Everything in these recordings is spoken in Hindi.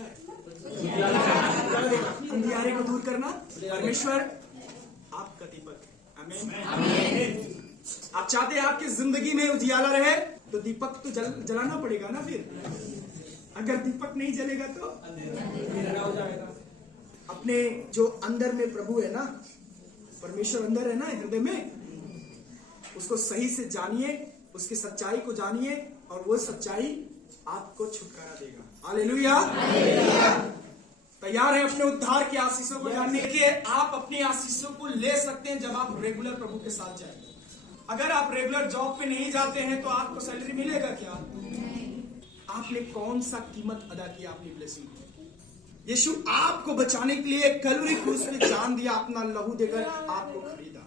क्या है? अंधियारे को दूर करना। परमेश्वर आपका दीपक है। आमीन। आप चाहते हैं आपकी जिंदगी में उजियाला रहे, तो दीपक तो जलाना पड़ेगा ना। फिर अगर दीपक नहीं जलेगा तो अंधेरा हो जाएगा। अपने जो अंदर में प्रभु है ना, परमेश्वर अंदर है ना हृदय में, उसको सही से जानिए, उसकी सच्चाई को जानिए, और वो सच्चाई आपको छुटकारा देगा। हालेलुया। तैयार है अपने उद्धार की आशीषों को जानने के? आप अपनी आशीषों को ले सकते हैं जब आप रेगुलर प्रभु के साथ जाएंगे। अगर आप रेगुलर जॉब पे नहीं जाते हैं तो आपको सैलरी मिलेगा क्या? आपने कौन सा कीमत अदा किया अपनी ब्लेसिंग को? यीशु आपको बचाने के लिए कलवरी क्रूस पे जान दिया, अपना लहू देकर आपको खरीदा।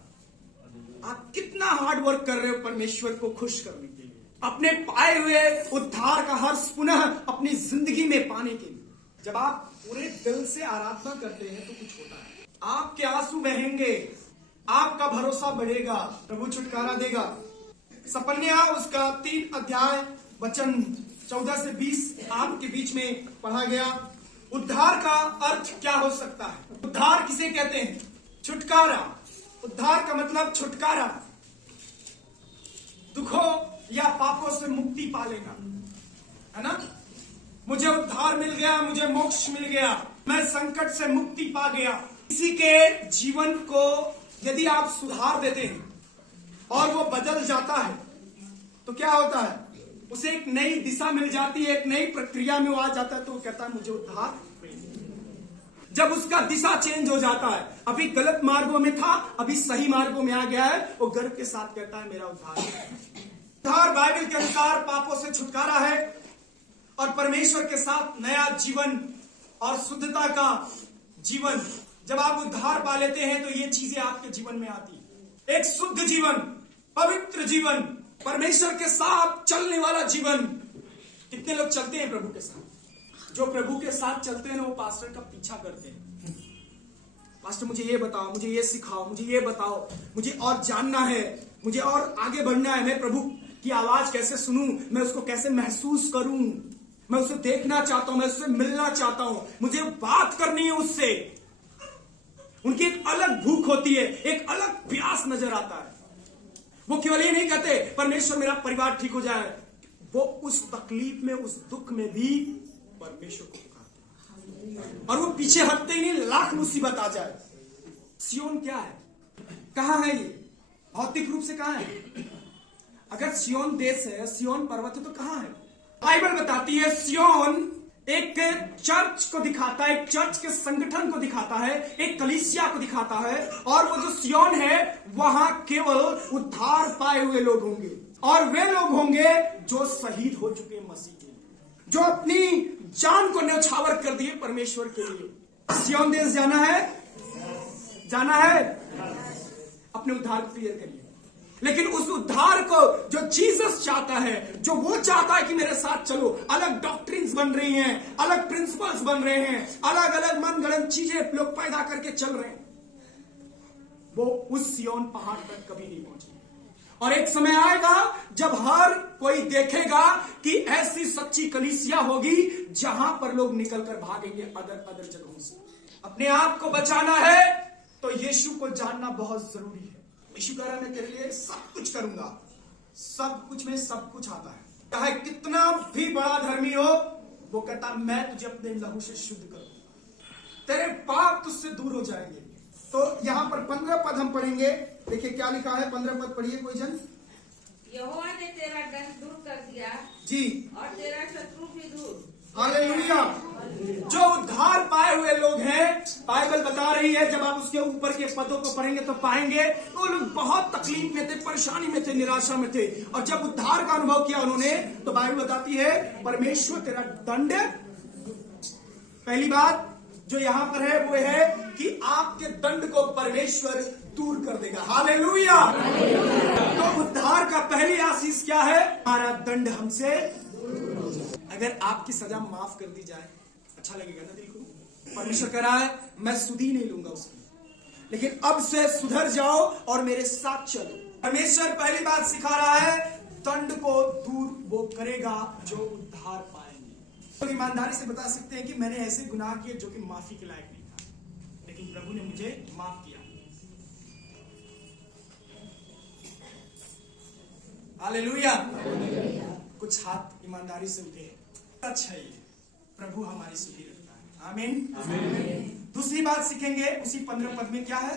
आप कितना हार्ड वर्क कर रहे हो परमेश्वर को खुश करने के लिए, अपने पाए हुए उद्धार का हर्ष पुनः अपनी जिंदगी में पाने के लिए। जब आप पूरे दिल से आराधना करते हैं तो कुछ होता है, आपके आंसू बहेंगे, आपका भरोसा बढ़ेगा, प्रभु छुटकारा देगा। सपन्या उसका 3 अध्याय वचन 14 से 20 आपके बीच में पढ़ा गया। उद्धार का अर्थ क्या हो सकता है? उद्धार किसे कहते हैं? छुटकारा। उद्धार का मतलब छुटकारा, दुखों या पापों से मुक्ति पा लेना, है ना। मुझे उद्धार मिल गया, मुझे मोक्ष मिल गया, मैं संकट से मुक्ति पा गया। किसी के जीवन को यदि आप सुधार देते हैं और वो बदल जाता है तो क्या होता है? उसे एक नई दिशा मिल जाती है, एक नई प्रक्रिया में वो आ जाता है, तो वो कहता है मुझे उद्धार। जब उसका दिशा चेंज हो जाता है, अभी गलत मार्गों में था, अभी सही मार्गों में आ गया है, वो गर्व के साथ कहता है मेरा उद्धार है। उद्धार बाइबल के अनुसार पापों से छुटकारा है और परमेश्वर के साथ नया जीवन और शुद्धता का जीवन। जब आप उद्धार पा लेते हैं तो ये चीजें आपके जीवन में आती है। एक शुद्ध जीवन, पवित्र जीवन, परमेश्वर के साथ चलने वाला जीवन। कितने लोग चलते हैं प्रभु के साथ? जो प्रभु के साथ चलते हैं ना, वो पास्टर का पीछा करते हैं। पास्टर मुझे ये बताओ, मुझे ये सिखाओ, मुझे ये बताओ, मुझे और जानना है, मुझे और आगे बढ़ना है, मैं प्रभु की आवाज कैसे सुनूं, मैं उसको कैसे महसूस करूं, मैं उसे देखना चाहता हूं, मैं उससे मिलना चाहता हूं, मुझे बात करनी है उससे। उनकी एक अलग भूख होती है, एक अलग प्यास नजर आता है। वो केवल ये नहीं कहते परमेश्वर मेरा परिवार ठीक हो जाए, वो उस तकलीफ में, उस दुख में भी परमेश्वर को पुकारते हैं और वो पीछे हटते ही नहीं, लाख मुसीबत आ जाए। सियोन क्या है? कहां है ये? भौतिक रूप से कहां है? अगर सियोन देश है, सियोन पर्वत है, तो कहां है? बाइबल बताती है सियोन एक चर्च को दिखाता है, एक चर्च के संगठन को दिखाता है, एक कलीसिया को दिखाता है। और वो जो सियोन है वहां केवल उद्धार पाए हुए लोग होंगे, और वे लोग होंगे जो शहीद हो चुके मसीह के लिए, जो अपनी जान को न्यौछावर कर दिए परमेश्वर के लिए। सियोन देश जाना है, जाना है, अपने उद्धार को क्लियर करिए। लेकिन उस उद्धार को जो जीसस चाहता है, जो वो चाहता है कि मेरे साथ चलो, अलग डॉक्ट्रिन्स बन रही हैं, अलग प्रिंसिपल्स बन रहे हैं, अलग अलग मनगढ़ंत चीजें लोग पैदा करके चल रहे हैं, वो उस सियोन पहाड़ तक कभी नहीं पहुंचे। और एक समय आएगा जब हर कोई देखेगा कि ऐसी सच्ची कलीसिया होगी जहां पर लोग निकलकर भागेंगे अदर जगहों से। अपने आप को बचाना है तो यीशु को जानना बहुत जरूरी है। यीशु कह रहा है मैं तेरे लिए सब कुछ करूंगा, सब कुछ में सब कुछ आता है। चाहे कितना भी बड़ा धर्मी हो, वो कहता मैं तुझे अपने लहू से शुद्ध करूंगा, तेरे पाप तुझसे दूर हो जाएंगे। तो यहाँ पर 15 पद हम पढ़ेंगे। देखिए क्या लिखा है, 15 पद पढ़िए कोई जन। यहोवा ने तेरा दंड दूर कर दिया जी, और तेरा शत्रु भी दूर। हालेलुया। जो उद्धार पाए हुए लोग हैं, बाइबल बता रही है, जब आप उसके ऊपर के पदों को पढ़ेंगे तो पाएंगे वो लोग बहुत तकलीफ में थे, परेशानी में थे, निराशा में थे। और जब उद्धार का अनुभव किया उन्होंने, तो बाइबल बताती है परमेश्वर तेरा दंड। पहली बात जो यहां पर है वो है कि आपके दंड को परमेश्वर दूर कर देगा। हालेलुया। तो उद्धार का पहली आशीष क्या है? हमारा दंड हमसे, अगर आपकी सजा माफ कर दी जाए अच्छा लगेगा ना दिल को। परमेश्वर कह रहा है मैं सुधी नहीं लूंगा उसकी, लेकिन अब से सुधर जाओ और मेरे साथ चलो। परमेश्वर पहली बात सिखा रहा है, दंड को दूर वो करेगा जो उद्धार पाएंगे। तो ईमानदारी से बता सकते हैं कि मैंने ऐसे गुनाह किए जो कि माफी के लायक नहीं था, लेकिन प्रभु ने मुझे माफ किया। हालेलुया। कुछ हाथ ईमानदारी से उठे। सच है ये, प्रभु हमारी सुधि रखता है। आमीन। दूसरी बात सीखेंगे उसी 15 पद में, क्या है?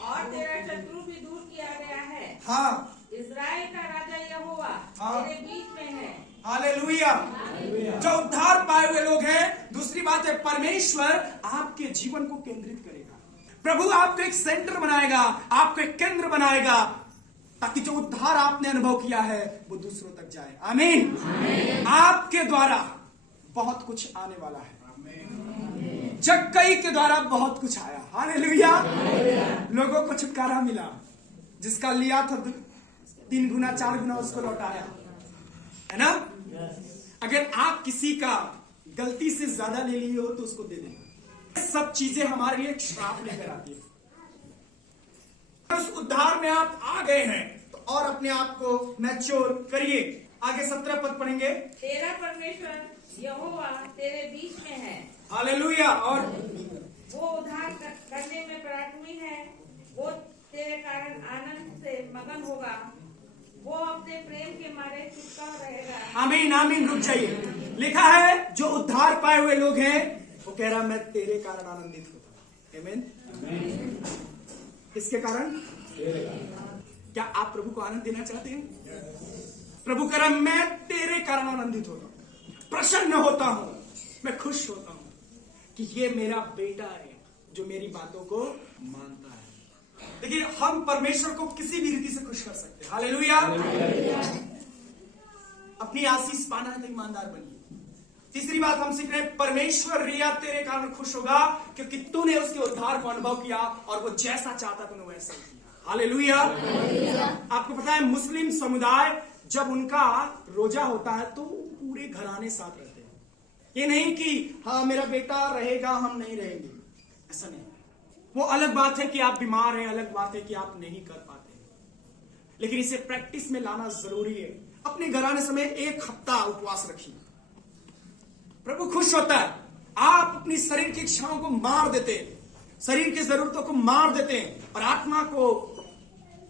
और तेरा शत्रु भी दूर किया गया है। हाँ, इस्राएल का राजा यहोवा हाँ। तेरे बीच में है। हालेलुया। जो उद्धार पाए हुए लोग हैं, दूसरी बात है परमेश्वर आपके जीवन को केंद्रित करेगा। प्रभु आपको एक सेंटर बनाएगा, आपको एक केंद्र बनाएगा, ताकि जो उद्धार आपने अनुभव किया है वो दूसरों तक जाए। आमीन। आपके द्वारा बहुत कुछ आने वाला है। जक्कई के द्वारा बहुत कुछ आया। हालेलुया। लोगों को छुटकारा मिला, जिसका लिया था 3 गुना 4 गुना उसको लौटाया, है ना? अगर आप किसी का गलती से ज्यादा ले लिए हो तो उसको दे देना। सब चीजें हमारे लिए श्राप लेकर आती है। उस उद्धार में आप आ गए हैं तो और अपने आप को मैच्योर करिए। आगे 17 पद पढ़ेंगे। तेरा परमेश्वर यहोवा तेरे बीच में है। हालेलुया। और वो उद्धार करने में पराक्रमी है। वो तेरे कारण आनंद से मगन होगा। वो अपने प्रेम के मारे चिपका रहेगा। आमीन। आमीन। रुक जाइए। लिखा है जो उद्धार पाए हुए लोग हैं वो कह रहा मैं तेरे कारण आनंदित होता हूं। आमीन। किसके कारण? क्या आप प्रभु को आनंद देना चाहते हैं? प्रभु कह रहा मैं तेरे कारण आनंदित होता हूं, प्रसन्न होता हूं, मैं खुश होता हूं कि ये मेरा बेटा है जो मेरी बातों को मानता है। देखिए, हम परमेश्वर को किसी भी रीति से खुश कर सकते हैं। हालेलुया। अपनी आशीष पाना है तो ईमानदार बनिए। तीसरी बात हम सीख रहे हैं, परमेश्वर रिया तेरे कारण खुश होगा क्योंकि तूने उसके उद्धार को अनुभव किया और वो जैसा चाहता तूने वैसा ही किया। हालेलुया। आपको पता है मुस्लिम समुदाय जब उनका रोजा होता है तो पूरे घराने साथ रहते हैं। ये नहीं कि हाँ मेरा बेटा रहेगा हम नहीं रहेंगे, ऐसा नहीं। वो अलग बात है कि आप बीमार हैं, अलग बात है कि आप नहीं कर पाते, लेकिन इसे प्रैक्टिस में लाना जरूरी है। अपने घराने समय 1 हफ्ता उपवास रखिए, प्रभु खुश होता है। आप अपनी शरीर की इच्छाओं को मार देते हैं, शरीर की जरूरतों को मार देते हैं और आत्मा को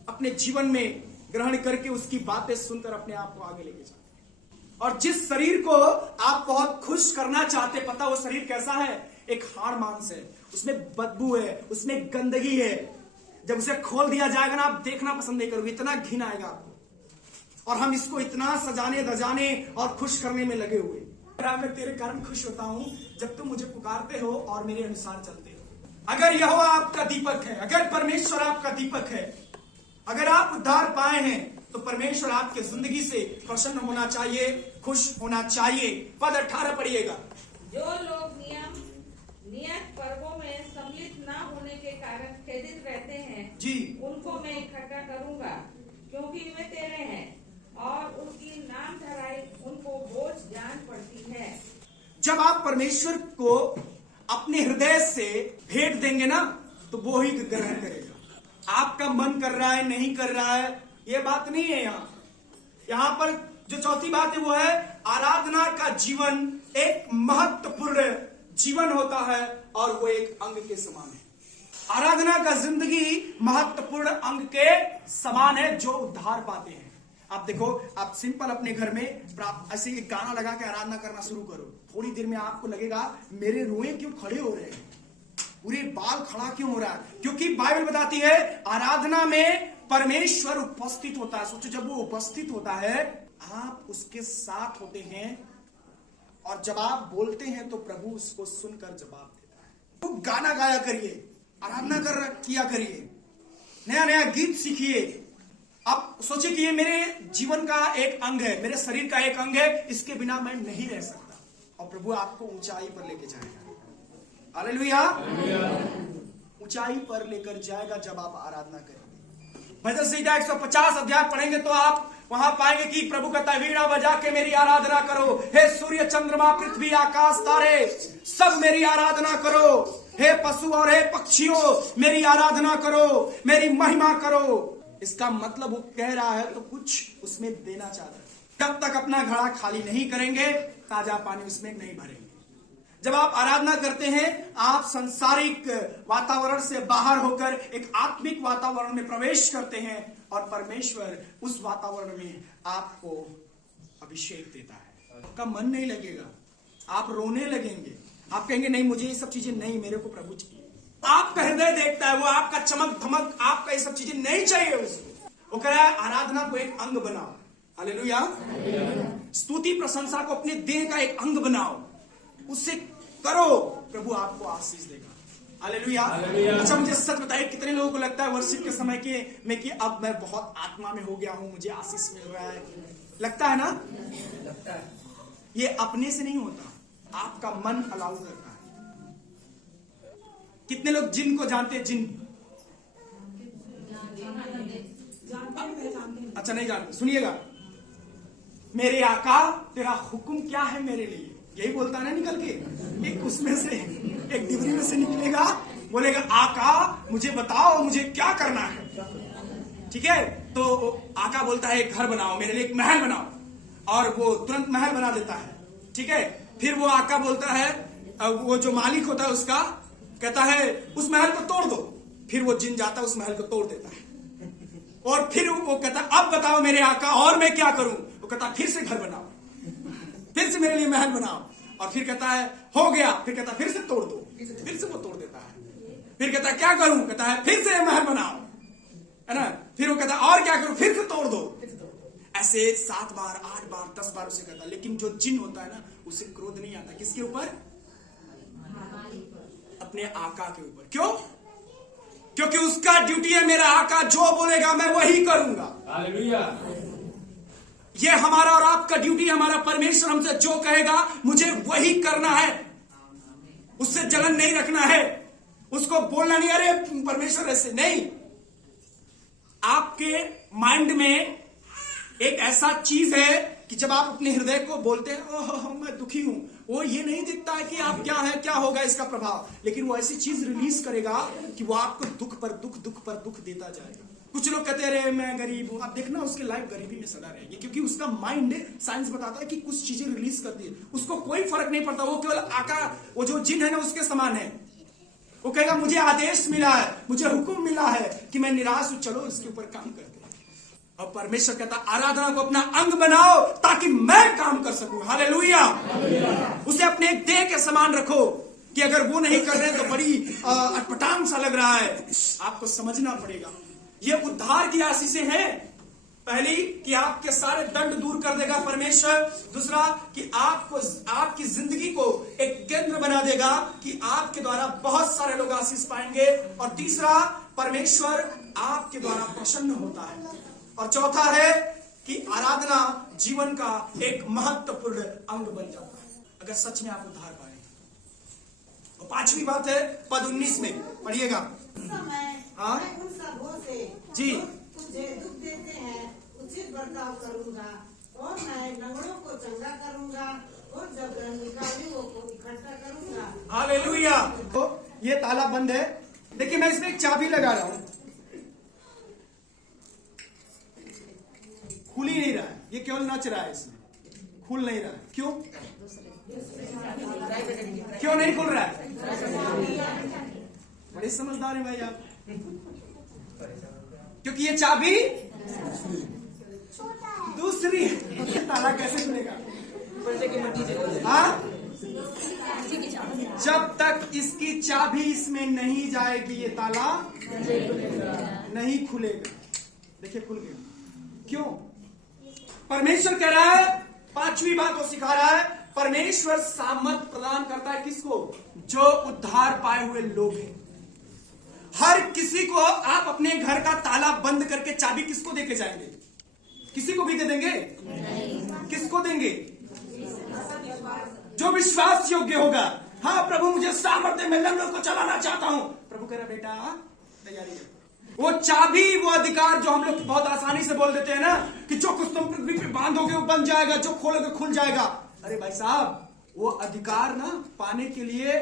अपने जीवन में ग्रहण करके उसकी बातें सुनकर अपने आप को आगे लेके जाते हैं। और जिस शरीर को आप बहुत खुश करना चाहते, पता वो शरीर कैसा है? एक हाड़ मांस है, उसमें बदबू है, उसमें गंदगी है। जब उसे खोल दिया जाएगा ना, आप देखना पसंद नहीं करोगे, इतना घिन आएगा आपको। और हम इसको इतना सजाने धजाने और खुश करने में लगे हुए। मैं तेरे कारण खुश होता हूं जब तुम मुझे पुकारते हो और मेरे अनुसार चलते हो। अगर यहोवा आपका दीपक है, अगर परमेश्वर आपका दीपक है, अगर आप उद्धार पाए हैं तो परमेश्वर आपके जिंदगी से प्रसन्न होना चाहिए, खुश होना चाहिए। पद 18 पढ़िएगा। जो लोग नियत पर्वों में सम्मिलित न होने के कारण खेदित रहते हैं जी, उनको मैं इकट्ठा करूंगा, क्योंकि वे तेरे हैं और उनकी नाम धराई उनको बोझ जान पड़ती है। जब आप परमेश्वर को अपने हृदय से भेंट देंगे ना तो वो ही ग्रहण करेगा। आपका मन कर रहा है नहीं कर रहा है ये बात नहीं है। यहाँ पर जो चौथी बात है वो है आराधना का जीवन एक महत्वपूर्ण जीवन होता है और वो एक अंग के समान है। आराधना का जिंदगी महत्वपूर्ण अंग के समान है जो उद्धार पाते हैं। आप देखो, आप सिंपल अपने घर में ऐसे एक गाना लगा के आराधना करना शुरू करो, थोड़ी देर में आपको लगेगा मेरे रोए क्यों खड़े हो रहे हैं, पूरे बाल खड़ा क्यों हो रहा है? क्योंकि बाइबल बताती है आराधना में परमेश्वर उपस्थित होता है। सोचो, जब वो उपस्थित होता है आप उसके साथ होते हैं और जब आप बोलते हैं तो प्रभु उसको सुनकर जवाब देता है। तो गाना गाया करिए, आराधना किया करिए, नया नया गीत सीखिए। आप सोचिए कि ये मेरे जीवन का एक अंग है, मेरे शरीर का एक अंग है, इसके बिना मैं नहीं रह सकता। और प्रभु आपको ऊंचाई पर लेके जाएगा। हालेलुया। ऊंचाई पर लेकर जाएगा जब आप आराधना करेंगे। भजन संहिता 150 अध्याय पढ़ेंगे तो आप वहां पाएंगे कि प्रभु का वीणा बजा के मेरी आराधना करो। हे सूर्य चंद्रमा पृथ्वी आकाश तारे सब मेरी आराधना करो। हे पशु और हे पक्षियों मेरी आराधना करो, मेरी महिमा करो। इसका मतलब वो कह रहा है तो कुछ उसमें देना चाहता है। जब तक अपना घड़ा खाली नहीं करेंगे, ताजा पानी उसमें नहीं भरेंगे। जब आप आराधना करते हैं, आप सांसारिक वातावरण से बाहर होकर एक आत्मिक वातावरण में प्रवेश करते हैं और परमेश्वर उस वातावरण में आपको अभिषेक देता है। आपका मन नहीं लगेगा, आप रोने लगेंगे, आप कहेंगे नहीं मुझे ये सब चीजें नहीं, मेरे को प्रभु चाहिए। आपका हृदय देखता है, वो आपका चमक धमक, आपका ये सब चीजें नहीं चाहिए उसको। वो कह रहा है आराधना को एक अंग बनाओ। हालेलुया। स्तुति प्रशंसा को अपने देह का एक अंग बनाओ, उससे करो, प्रभु आपको आशीष देगा। हालेलुया। अच्छा मुझे सच बताइए, कितने लोगों को लगता है वर्शिप के समय में कि अब मैं बहुत आत्मा में हो गया हूं, मुझे आशीष मिल रहा है? लगता है ना? लगता है। ये अपने से नहीं होता, आपका मन अलाउ करता है। कितने लोग जिन को जानते हैं? जिन अच्छा नहीं जानते, सुनिएगा। मेरे आका तेरा हुक्म क्या है मेरे लिए, यही बोलता है ना निकल के। एक उसमें से एक डिबरी में से निकलेगा, बोलेगा आका मुझे बताओ मुझे क्या करना है। ठीक है, तो आका बोलता है एक घर बनाओ, मेरे लिए एक महल बनाओ, और वो तुरंत महल बना देता है। ठीक है, फिर वो आका बोलता है, वो जो मालिक होता है उसका कहता है उस महल को तोड़ दो। फिर वो जिन जाता है उस महल को तोड़ देता है, और फिर वो कहता अब बताओ मेरे आका और मैं क्या करूं। वो कहता फिर से घर बनाओ, फिर से मेरे लिए महल बनाओ, और फिर कहता है हो गया। फिर कहता फिर से तोड़ दो, फिर से वो तोड़ देता है। फिर कहता क्या करूं, कहता है फिर से महल बनाओ, है ना। फिर वो कहता और क्या करूं, फिर से तोड़ दो। ऐसे 7 बार 8 बार 10 बार उसे कहता। लेकिन जो जिन होता है ना, उसे क्रोध नहीं आता। किसके ऊपर? अपने आका के ऊपर। क्यों? क्योंकि उसका ड्यूटी है मेरा आका जो बोलेगा मैं वही करूंगा। हालेलुया। ये हमारा और आपका ड्यूटी, हमारा परमेश्वर हमसे जो कहेगा मुझे वही करना है, उससे जलन नहीं रखना है, उसको बोलना नहीं अरे परमेश्वर ऐसे नहीं। आपके माइंड में एक ऐसा चीज है कि जब आप अपने हृदय को बोलते हैं ओह मैं दुखी हूं, वो ये नहीं दिखता है कि आप क्या है, क्या होगा इसका प्रभाव, लेकिन वो ऐसी चीज रिलीज करेगा कि वो आपको दुख पर दुख, दुख पर दुख देता जाएगा। कुछ लोग कहते रहे मैं गरीब हूं, आप देखना उसकी लाइफ गरीबी में सदा रहेगी, क्योंकि उसका माइंड, साइंस बताता है कि कुछ चीजें रिलीज करती है, उसको कोई फर्क नहीं पड़ता। वो केवल आका, वो जो जिन है ना उसके समान है। वो कहेगा मुझे आदेश मिला है, मुझे हुक्म मिला है कि मैं निराश हूं, चलो इसके ऊपर काम करते हैं। और परमेश्वर कहता आराधना को अपना अंग बनाओ ताकि मैं काम कर सकूं। हालेलुया। उसे अपने एक देह के समान रखो कि अगर वो नहीं कर रहे तो बड़ी अटपटांग सा लग रहा है। आपको समझना पड़ेगा ये उद्धार की आशीषें हैं। पहली कि आपके सारे दंड दूर कर देगा परमेश्वर। दूसरा कि आपको, आपकी जिंदगी को एक केंद्र बना देगा कि आपके द्वारा बहुत सारे लोग आशीष पाएंगे। और तीसरा, परमेश्वर आपके द्वारा प्रसन्न होता है। और चौथा है कि आराधना जीवन का एक महत्वपूर्ण अंग बन जाता है अगर सच में आप उद्धार पाए। और पांचवी बात है पद 19 में, पढ़िएगा। हाँ उन सबों से जी, मुझे दुख देते हैं उचित बर्ताव करूंगा, और मैं लंगड़ों को चंगा करूंगा, और जबरन निकालियों को इकट्ठा करूंगा। हालेलुया। तो ये ताला बंद है। देखिए मैं इसमें एक चाबी लगा रहा हूं, खुल ही नहीं रहा है, ये केवल नच रहा है, इसमें खुल नहीं रहा है। क्यों? क्यों नहीं खुल रहा है? बड़े समझदार है भाई आप। क्योंकि ये चाबी दूसरी है। ताला कैसे खुलेगा? हाँ, जब तक इसकी चाबी इसमें नहीं जाएगी ये ताला नहीं खुलेगा। देखिए खुल गया। क्यों? परमेश्वर कह रहा है, पांचवी बात वो सिखा रहा है, परमेश्वर सामर्थ प्रदान करता है किसको? जो उद्धार पाए हुए लोग हैं। हर किसी को आप अपने घर का ताला बंद करके चाबी किसको देके जाएंगे? किसी को भी दे देंगे? किसको देंगे? जो विश्वास योग्य होगा। हाँ प्रभु मुझे सामर्थ्य, मैं लंगड़ों को चलाना चाहता हूं। प्रभु कह रहा बेटा तैयारी कर। वो चाबी, वो अधिकार जो हम लोग बहुत आसानी से बोल देते हैं ना कि जो कुछ तुम पृथ्वी पे बांधोगे वो बन जाएगा, जो खोलोगे खुल जाएगा। अरे भाई साहब, वो अधिकार ना पाने के लिए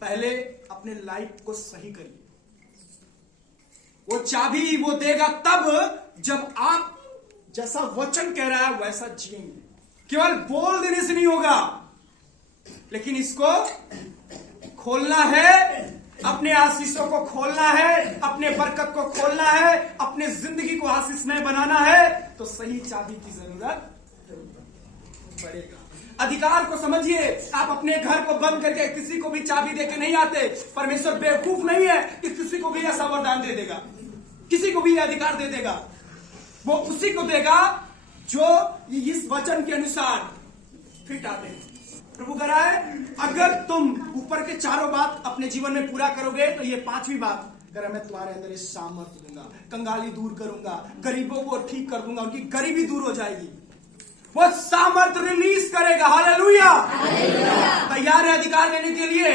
पहले अपने लाइफ को सही करिए। वो चाबी वो देगा तब जब आप जैसा वचन कह रहा है वैसा जिएंगे। केवल बोल देने से नहीं होगा, लेकिन इसको खोलना है, अपने आशीषों को खोलना है, अपने बरकत को खोलना है, अपने जिंदगी को आशीषमय बनाना है, तो सही चाबी की जरूरत पड़ेगा। अधिकार को समझिए। आप अपने घर को बंद करके किसी को भी चाबी देके नहीं आते। परमेश्वर बेवकूफ नहीं है कि किसी को भी ऐसा वरदान दे देगा, किसी को भी यह अधिकार दे देगा। वो उसी को देगा जो इस वचन के अनुसार फिट आते हैं। प्रभु कह रहा है, अगर तुम ऊपर के चारों बात अपने जीवन में पूरा करोगे तो ये पांचवी बात, अगर मैं तुम्हारे अंदर इस सामर्थ्य दूंगा, कंगाली दूर करूंगा, गरीबों को ठीक कर दूंगा, उनकी गरीबी दूर हो जाएगी, वो सामर्थ्य रिलीज करेगा। हालेलुया। तैयार है अधिकार लेने के लिए?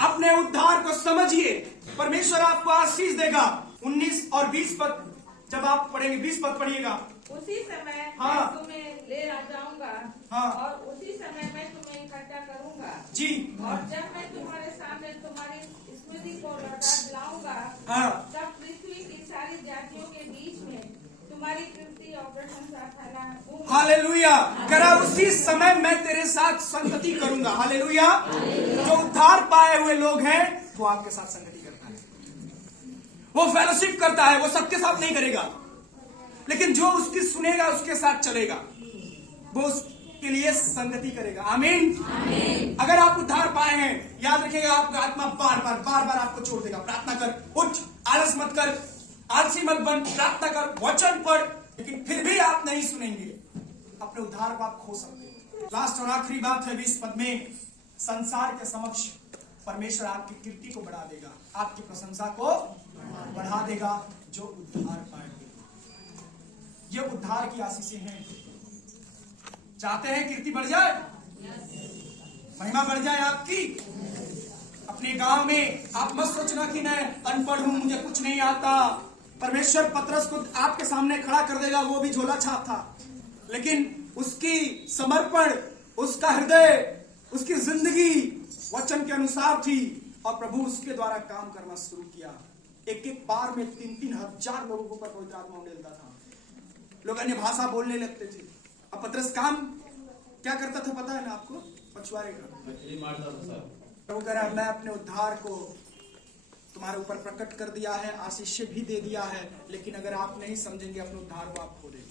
अपने उद्धार को समझिए, परमेश्वर आपको आशीष देगा। 19 और 20 पद जब आप पढ़ेंगे, 20 पद पढ़िएगा। उसी समय हाँ। मैं तुम्हें ले आ जाऊंगा, हाँ। और उसी समय मैं तुम्हें इकट्ठा करूंगा जी। और जब मैं तुम्हारे सामने तुम्हारी स्मृति को लौटा दिलाऊंगा, हाँ। तब पृथ्वी की सारी जातियों के बीच में तुम्हारी कीर्ति और प्रशंसा फैलाऊंगा। हालेलुया। करा उसी समय मैं तेरे साथ संगति करूंगा। हालेलुया। जो उद्धार पाए हुए लोग हैं वो आपके साथ संगति करता है, वो फेलोशिप करता है। वो सबके साथ नहीं करेगा, लेकिन जो उसकी सुनेगा उसके साथ चलेगा, वो उसके लिए संगति करेगा। आमीन। अगर आप उद्धार पाए हैं, याद रखिएगा, आपका आत्मा बार बार आपको छोड़ देगा। प्रार्थना कर, उठ, आलस मत कर, आलसी मत बन, प्रार्थना कर, वचन पढ़, लेकिन फिर भी आप नहीं सुनेंगे, अपने उद्धार को आप खो सकते हैं। लास्ट और आखिरी बात है 20 पद में, संसार के समक्ष परमेश्वर आपकी कीर्ति को बढ़ा देगा, आपकी प्रशंसा को बढ़ा देगा जो उद्धार पाएंगे। ये उद्धार की आशीषें हैं। चाहते हैं कीर्ति बढ़ जाए, महिमा बढ़ जाए आपकी अपने गांव में? आप मत सोचना कि मैं अनपढ़ हूं, मुझे कुछ नहीं आता। परमेश्वर पतरस को आपके सामने खड़ा कर देगा, वो भी झोला छाप था, लेकिन उसकी समर्पण, उसका हृदय, उसकी जिंदगी वचन के अनुसार थी, और प्रभु उसके द्वारा काम करना शुरू किया। एक एक बार में 3-3 हजार लोगों को पवित्र आत्मा उंडेलता था। लोग अन्य भाषा बोलने लगते थे। अब पतरस काम क्या करता था पता है ना आपको? मछुआरे का मछली मारता था। प्रभु कह रहा है, मैं अपने उद्धार को तुम्हारे ऊपर प्रकट कर दिया है, आशीष भी दे दिया है, लेकिन अगर आप नहीं समझेंगे अपने उद्धार को, आप खो देंगे।